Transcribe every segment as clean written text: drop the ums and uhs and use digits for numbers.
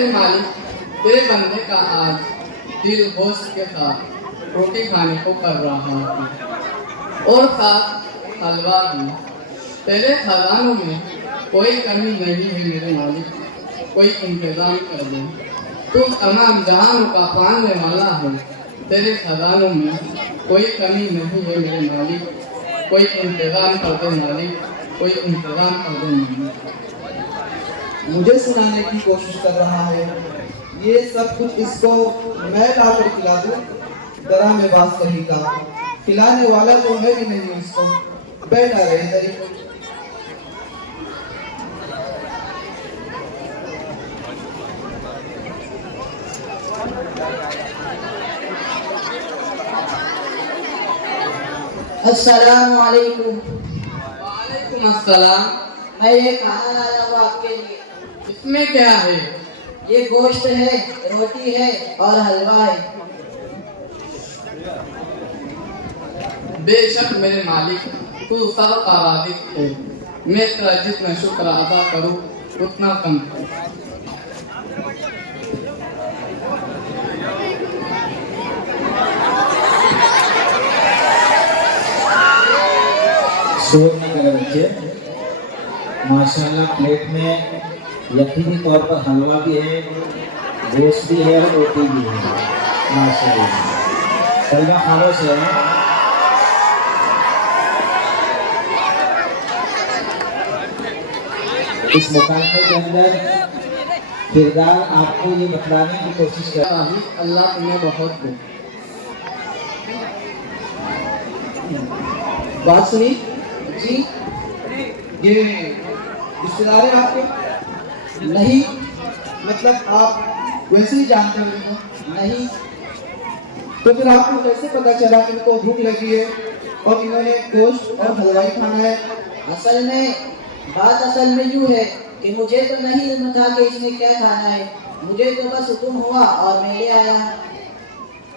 मालिक, तेरे बंदे का आज दिल होश के साथ रोटी खाने को कर रहा है और साथ हलवा भी। तेरे खजानों में कोई कमी नहीं है मेरे मालिक, कोई इंतजाम कर दे। तू तमाम जहानों का पालने वाला है, तेरे खजानों में कोई कमी नहीं है मेरे मालिक, कोई इंतजाम कर दे मालिक, कोई इंतजाम कर दे मालिक। मुझे सुनाने की कोशिश कर रहा है, ये सब कुछ इसको मैं लाकर खिला दूं। दरा में बात कही का खिलाने वाला तो है भी नहीं इसको। बैठा रहे इधर ही। अस्सलाम वालेकुम। वालेकुम अस्सलाम। मैं ये खाना लाया हूँ आपके लिए। इसमें क्या है? ये गोश्त है, रोटी है और हलवा है। बेशक मेरे मालिक, तू सब का राज़िक है। मैं तेरा जितना शुक्र अदा करूँ उतना कम है। शोर न करें बच्चे। माशाल्लाह प्लेट में यकीनी तौर पर हलवा भी है, गोश्त भी है और रोटी भी है। माशाल्लाह हलवा खामोश है। इस मुकाबले के अंदर किरदार आपको ये बतलाने की कोशिश कर रहा है। अल्लाह तुम्हें बहुत दे। बात सुनी जी ये रिश्तेदार है आपके? नहीं, मतलब आप वैसे ही जानते हो इनको? नहीं। तो फिर आपको कैसे पता चला कि इनको भूख लगी है और इन्होंने गोश्त और हलवाई खाना है? असल में यूँ है कि मुझे तो नहीं इल्म था कि इसने क्या खाना है। मुझे तो बस हुक्म हुआ और मैं ले आया।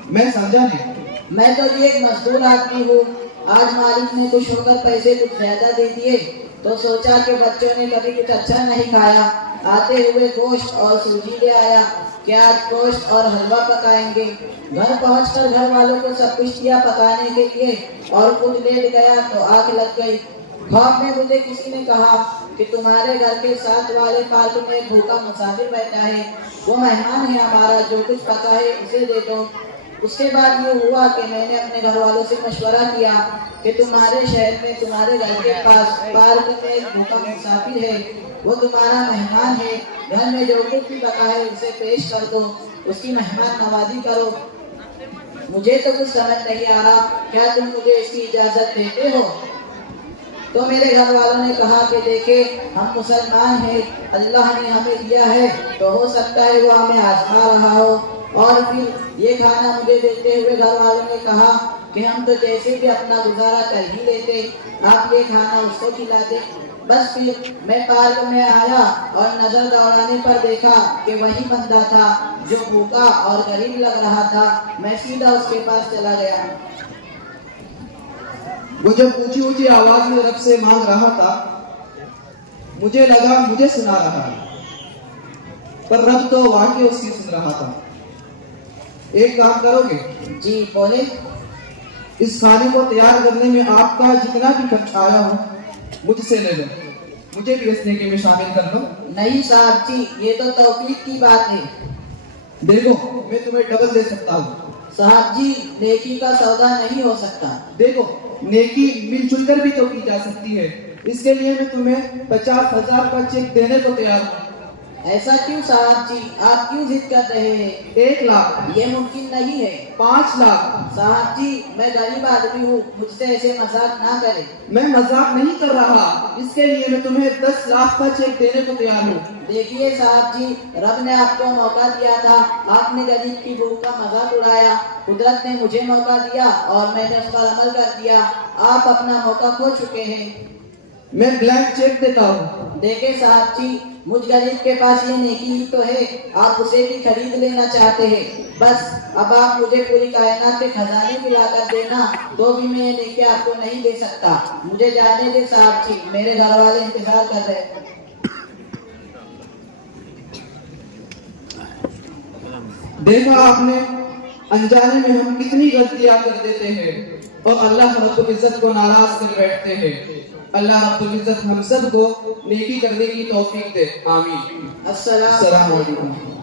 मैं समझा नहीं। मैं तो ये एक मजदूर आदमी हूँ। आज मालिक ने खुश होकर पैसे कुछ ज्यादा दे दिए तो सोचा कि बच्चों ने कभी कुछ अच्छा नहीं खाया, आते हुए गोश्त और सूजी ले आया कि आज गोश्त और हलवा पकाएंगे। घर पहुंचकर घर वालों को सब कुछ दिया पकाने के लिए और खुद लेट गया तो आग लग गई। ख्वाब में मुझे किसी ने कहा कि तुम्हारे घर के साथ वाले पार्क में भूखा मुसाफिर बैठा है, वो मेहमान है हमारा, जो कुछ पका है उसे दे दो। उसके बाद ये हुआ कि मैंने अपने घर वालों से मशवरा किया कि तुम्हारे शहर में तुम्हारे घर के पास पार्क में एक भूखा मुसाफिर है, वो तुम्हारा मेहमान है, घर में जो कुछ भी पका है उसे पेश कर दो, उसकी मेहमान नवाजी करो। मुझे तो कुछ समझ नहीं आ रहा, क्या तुम मुझे इसकी इजाजत देते हो? तो मेरे घर वालों ने कहा कि देखे, हम मुसलमान हैं, अल्लाह ने हमें दिया है तो हो सकता है वो हमें आजमा रहा हो। और फिर ये खाना मुझे देते हुए घर वालों ने कहा कि हम तो जैसे भी अपना गुजारा कर ही लेते, आप ये खाना उसको खिला दे। बस फिर मैं पार्क में आया और नजर दौड़ाने पर देखा कि वही बंदा था जो भूखा और गरीब लग रहा था। मैं सीधा उसके पास चला गया। वो जब ऊंची ऊंची आवाज में रब से मांग रहा था, मुझे लगा मुझे सुना रहा है, पर रब तो वाकई उसकी सुन रहा था। एक काम करोगे? जी बोले। इस खाने को तैयार करने में आपका जितना भी खर्च आया हो मुझसे ले लो, मुझे भी इस नेकी में शामिल कर लो। नहीं साहब जी, ये तो तौफीक की बात है। देखो, मैं तुम्हें डबल दे सकता हूँ। साहब जी, नेकी का सौदा नहीं हो सकता। देखो, नेकी मिलजुल कर भी तो की जा सकती है। इसके लिए मैं तुम्हें 50,000 का चेक देने को तैयार हूँ। ऐसा क्यों साहब जी, आप क्यों जिद कर रहे हैं? 1 लाख। ये मुमकिन नहीं है। 5 लाख। साहब जी, मैं गरीब आदमी हूँ, मुझसे ऐसे मजाक ना करें। मैं मजाक नहीं कर रहा, इसके लिए मैं तुम्हें 10 लाख का चेक देने को तैयार हूँ। देखिए साहब जी, रब ने आपको मौका दिया था, आपने गरीब की भूख का मजाक उड़ाया। कुदरत ने मुझे मौका दिया और मैंने उस पर अमल कर दिया। आप अपना मौका खो चुके हैं। मैं ब्लैंक चेक देता हूँ। देखे साहब जी, मुझ गरीब के पास ये नेकी ही तो है, आप उसे भी खरीद लेना चाहते हैं। बस अब आप मुझे पूरी कायनात के खजाने दिलाकर देना, तो भी मैं ये नेकी आपको नहीं दे सकता। मुझे जाने दे साहब जी, मेरे घर वाले इंतजार कर रहे हैं। देखा आपने, अनजाने में हम कितनी गलतियां कर देते हैं और अल्लाह रब्बुल इज्जत को नाराज कर बैठते हैं। अल्लाह रब्बुल इज्जत हम सब को नेकी करने की तौफीक दे, आमीन। अस्सलाम अस्सलाम वालेकुम।